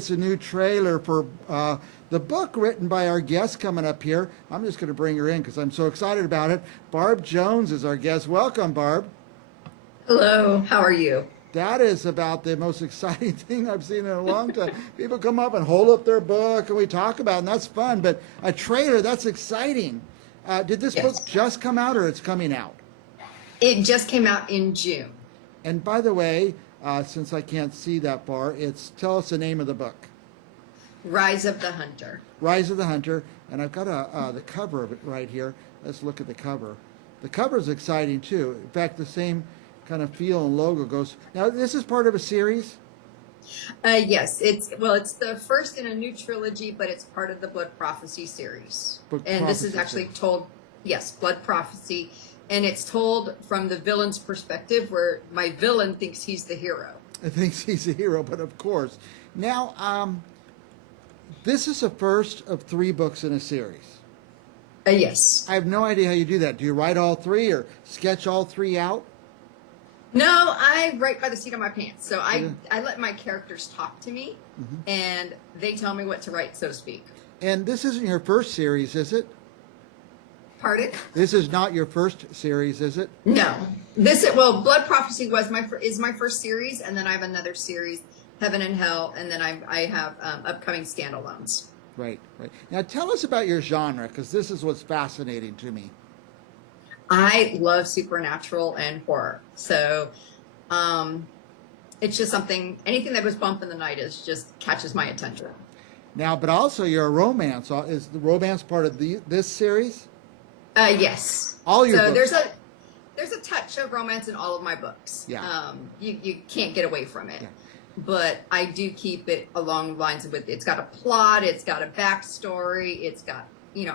it's a new trailer for the book written by our guest coming up here. I'm just going to bring her in because I'm so excited about it. Barb Jones is our guest. Welcome, Barb. Hello, how are you? That is about the most exciting thing I've seen in a long time. People come up and hold up their book and we talk about it, and that's fun. But a trailer, that's exciting. Did this book Yes. just come out or it's coming out? It just came out in June. And by the way, since I can't see that far, tell us the name of the book. Rise of the Hunter. Rise of the Hunter. And I've got the cover of it right here. Let's look at the cover. The cover is exciting too. In fact, the same kind of feel and logo goes. Now, this is part of a series? Yes, it's the first in a new trilogy, but it's part of the Blood Prophecy series. This is actually told, yes, Blood Prophecy, and it's told from the villain's perspective, where my villain thinks he's the hero. I think he's a hero, but of course. Now, this is the first of 3 books in a series. Yes. I have no idea how you do that. Do you write all 3 or sketch all 3 out? No, I write by the seat of my pants. So I let my characters talk to me, and they tell me what to write, so to speak. And this isn't your first series, is it? Pardon? This is not your first series, is it? No. Blood Prophecy is my first series, and then I have another series, Heaven and Hell, and then I have upcoming standalones. Right. Now tell us about your genre, because this is what's fascinating to me. I love supernatural and horror. So it's just anything that goes bump in the night just catches my attention. Now, but also you're a romance. Is the romance part of this series? Yes. All your books. So there's a touch of romance in all of my books. Yeah. You can't get away from it. Yeah. But I do keep it along lines with, it's got a plot, it's got a backstory, it's got,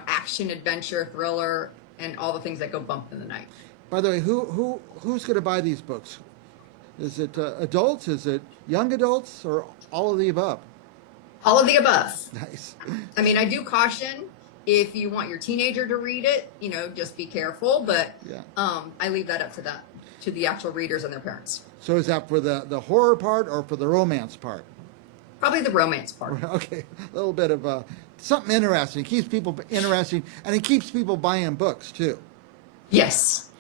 action, adventure, thriller, and all the things that go bump in the night. By the way, who's going to buy these books? Is it adults? Is it young adults? Or all of the above? All of the above. Nice. I mean, I do caution, if you want your teenager to read it, just be careful. But yeah. I leave that up to the actual readers and their parents. So is that for the horror part or for the romance part? Probably the romance part. Okay, a little bit of something interesting. It keeps people interesting, and it keeps people buying books too. Yes.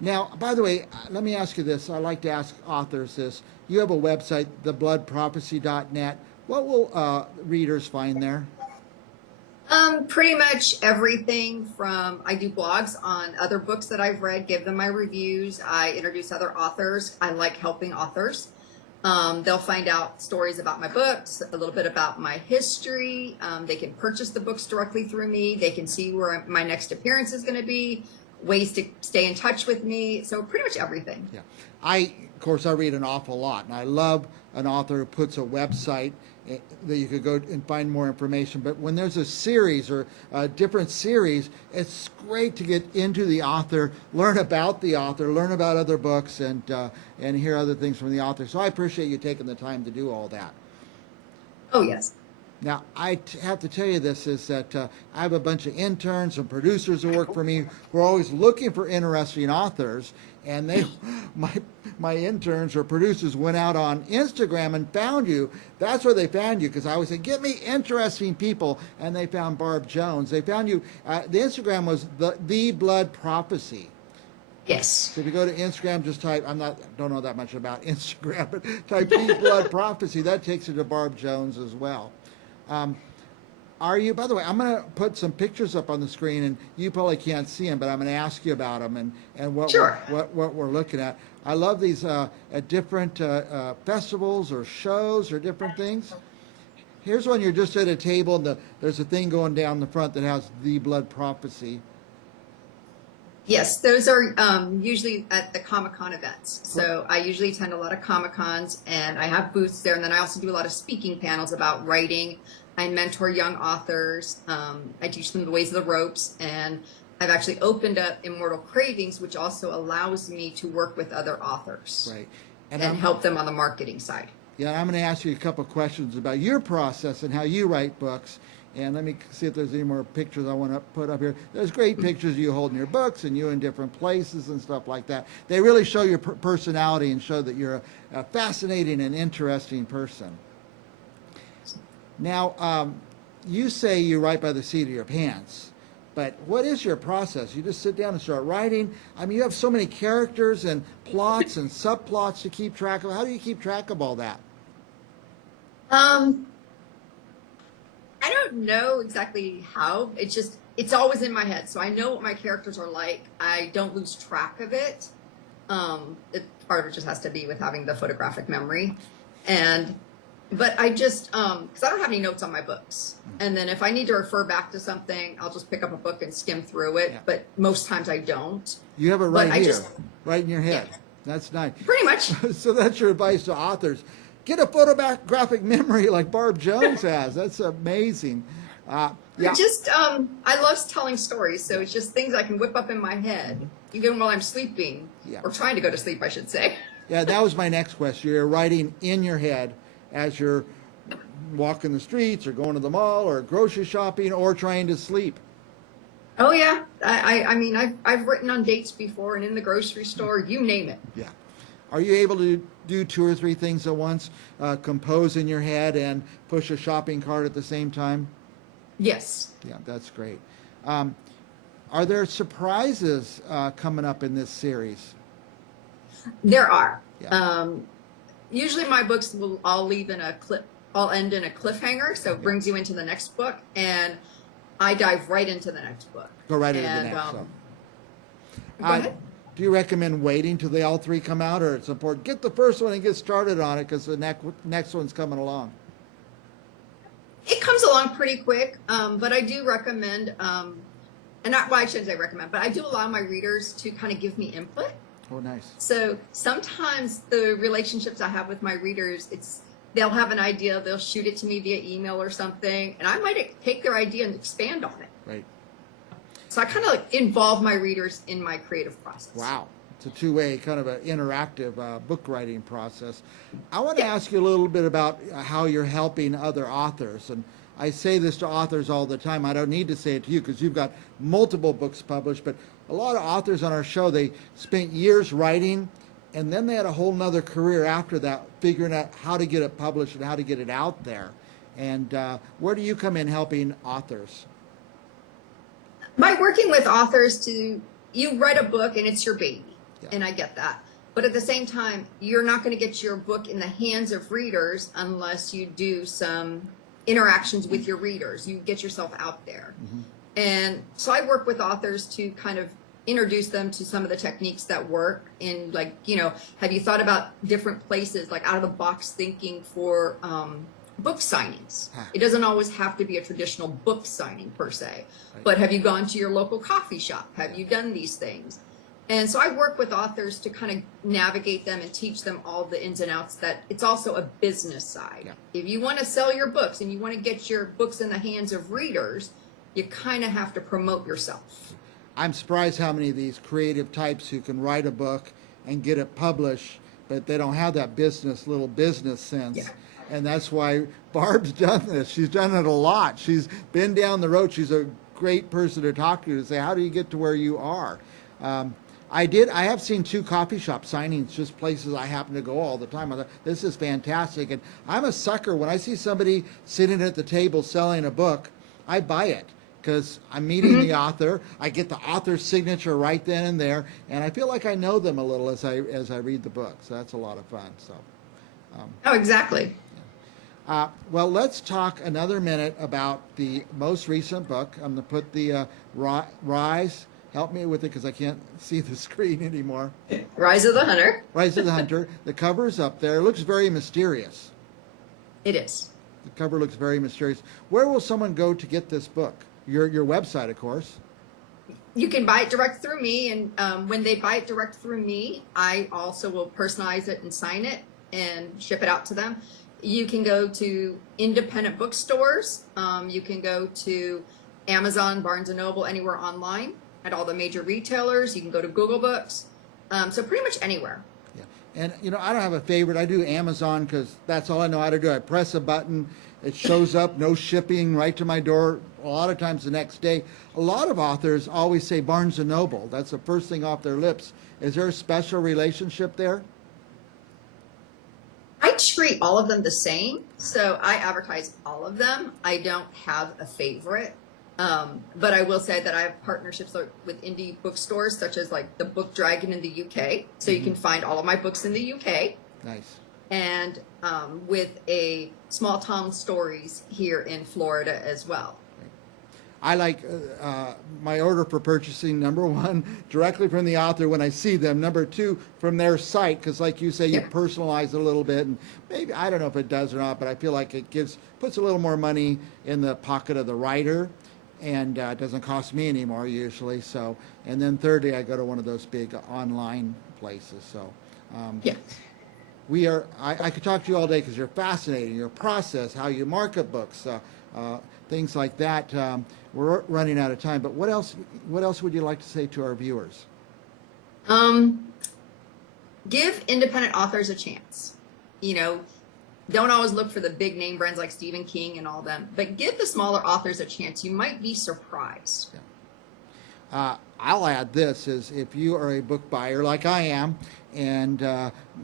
Now, by the way, let me ask you this. I like to ask authors this. You have a website, thebloodprophecy.net. What will readers find there? Pretty much everything from, I do blogs on other books that I've read, give them my reviews. I introduce other authors. I like helping authors. They'll find out stories about my books, a little bit about my history. They can purchase the books directly through me. They can see where my next appearance is going to be, ways to stay in touch with me. So pretty much everything. Yeah. Of course, I read an awful lot, and I love an author who puts a website that you could go and find more information. But when there's a series or a different series, it's great to get into the author, learn about the author, learn about other books, and hear other things from the author. So I appreciate you taking the time to do all that. Oh, yes. Now, I have to tell you this, is that I have a bunch of interns and producers who work for me who are always looking for interesting authors, and my interns or producers went out on Instagram and found you. That's where they found you, because I always say, get me interesting people, and they found Barb Jones. They found you. The Instagram was the Blood Prophecy. Yes. So if you go to Instagram, just type, don't know that much about Instagram, but type The Blood Prophecy. That takes you to Barb Jones as well. By the way, I'm going to put some pictures up on the screen, and you probably can't see them, but I'm going to ask you about them and what, sure. what we're looking at. I love these at different festivals or shows or different things. Here's one you're just at a table, and there's a thing going down the front that has The Blood Prophecy. Yes, those are usually at the Comic-Con events. So I usually attend a lot of Comic-Cons, and I have booths there. And then I also do a lot of speaking panels about writing. I mentor young authors. I teach them the ways of the ropes. And I've actually opened up Immortal Cravings, which also allows me to work with other authors, right, and help them on the marketing side. Yeah, I'm going to ask you a couple questions about your process and how you write books. And let me see if there's any more pictures I want to put up here. There's great pictures of you holding your books and you in different places and stuff like that. They really show your personality and show that you're a fascinating and interesting person. Now, you say you write by the seat of your pants, but what is your process? You just sit down and start writing? I mean, you have so many characters and plots and subplots to keep track of. How do you keep track of all that? Um, I don't know exactly how. It's always in my head. So I know what my characters are like. I don't lose track of it. Part of it just has to be with having the photographic memory. But I just, because I don't have any notes on my books. And then if I need to refer back to something, I'll just pick up a book and skim through it. Yeah. But most times I don't. You have it right But I here, just- right in your head. Yeah. That's nice. Pretty much. So that's your advice to authors. Get a photographic memory like Barb Jones has. That's amazing. Yeah. I love telling stories. So it's just things I can whip up in my head, even while I'm sleeping, Yeah. or trying to go to sleep, I should say. Yeah, that was my next question. You're writing in your head as you're walking the streets or going to the mall or grocery shopping or trying to sleep. Oh yeah, I mean I've written on dates before and in the grocery store, you name it. Yeah. Are you able to do two or three things at once? Compose in your head and push a shopping cart at the same time? Yes. Yeah, that's great. Are there surprises coming up in this series? There are. Yeah. Usually my books will all end in a cliffhanger, so it brings you into the next book, and I dive right into the next book. Go right into the And, next. So. Go ahead. Do you recommend waiting till they all three come out, or it's important get the first one and get started on it because the next one's coming along? It comes along pretty quick, but I do recommend, I shouldn't say recommend, but I do allow my readers to kind of give me input. Oh, nice. So sometimes the relationships I have with my readers, they'll have an idea, they'll shoot it to me via email or something, and I might take their idea and expand on it. Right. So I kind of involve my readers in my creative process. Wow. It's a two-way kind of an interactive book writing process. I want to ask you a little bit about how you're helping other authors. And I say this to authors all the time. I don't need to say it to you because you've got multiple books published, but a lot of authors on our show, they spent years writing and then they had a whole nother career after that, figuring out how to get it published and how to get it out there. And where do you come in helping authors? By working with authors, you write a book and it's your baby, and I get that. But at the same time, you're not going to get your book in the hands of readers unless you do some interactions with your readers. You get yourself out there. Mm-hmm. And so I work with authors to kind of introduce them to some of the techniques that work in, like, have you thought about different places, like out of the box thinking for book signings? It doesn't always have to be a traditional book signing per se, right. But have you gone to your local coffee shop? Have you done these things? And so I work with authors to kind of navigate them and teach them all the ins and outs, that it's also a business side. Yeah. If you want to sell your books and you want to get your books in the hands of readers, you kind of have to promote yourself. I'm surprised how many of these creative types who can write a book and get it published, but they don't have that little business sense. Yeah. And that's why Barb's done this. She's done it a lot. She's been down the road. She's a great person to talk to say, how do you get to where you are? I have seen 2 coffee shop signings, just places I happen to go all the time. I thought, this is fantastic. And I'm a sucker. When I see somebody sitting at the table selling a book, I buy it because I'm meeting the author. I get the author's signature right then and there, and I feel like I know them a little as I read the book. So that's a lot of fun. So. Oh, exactly. Well, let's talk another minute about the most recent book. I'm going to put the Rise. Help me with it because I can't see the screen anymore. Rise of the Hunter. Rise of the Hunter. The cover is up there. It looks very mysterious. It is. The cover looks very mysterious. Where will someone go to get this book? Your website, of course. You can buy it direct through me, and when they buy it direct through me, I also will personalize it and sign it and ship it out to them. You can go to independent bookstores. You can go to Amazon, Barnes & Noble, anywhere online, at all the major retailers. You can go to Google Books. So pretty much anywhere. Yeah. And, I don't have a favorite. I do Amazon because that's all I know how to do. I press a button. It shows up, no shipping, right to my door, a lot of times the next day. A lot of authors always say Barnes & Noble. That's the first thing off their lips. Is there a special relationship there? I treat all of them the same, so I advertise all of them. I don't have a favorite, but I will say that I have partnerships with indie bookstores, such as like the Book Dragon in the UK, so you can find all of my books in the UK. Nice. And with a Small Town Stories here in Florida as well. I like my order for purchasing, number one, directly from the author when I see them. Number two, from their site, because like you say, you Yeah. personalize it a little bit. And maybe, I don't know if it does or not, but I feel like it puts a little more money in the pocket of the writer, and it doesn't cost me anymore usually. So, and then thirdly, I go to one of those big online places. So, Yeah. I could talk to you all day because you're fascinating, your process, how you market books, things like that. We're running out of time, but what else would you like to say to our viewers? Give independent authors a chance. Don't always look for the big name brands like Stephen King and all them, but give the smaller authors a chance. You might be surprised. I'll add this, is if you are a book buyer like I am, and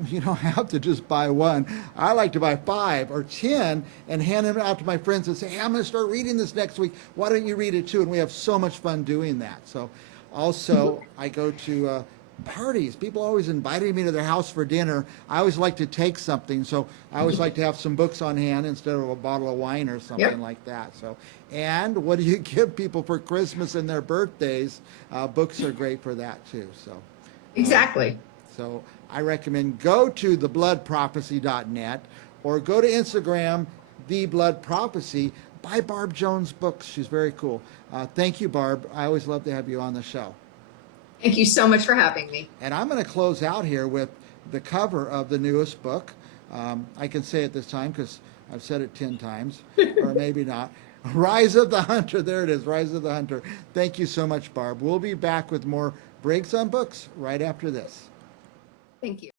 you don't have to just buy one. I like to buy 5 or 10 and hand them out to my friends and say, hey, I'm going to start reading this next week. Why don't you read it too? And we have so much fun doing that. So also, I go to parties. People always invited me to their house for dinner. I always like to take something, so I always like to have some books on hand instead of a bottle of wine or something Yep. like that. So, and what do you give people for Christmas and their birthdays? Books are great for that too. So, Exactly. so I recommend go to thebloodprophecy.net or go to Instagram, The Blood Prophecy. Buy Barb Jones books. She's very cool. Thank you, Barb. I always love to have you on the show. Thank you so much for having me. And I'm going to close out here with the cover of the newest book. I can say it this time because I've said it 10 times, or maybe not. Rise of the Hunter. There it is, Rise of the Hunter. Thank you so much, Barb. We'll be back with more Breaks on Books right after this. Thank you.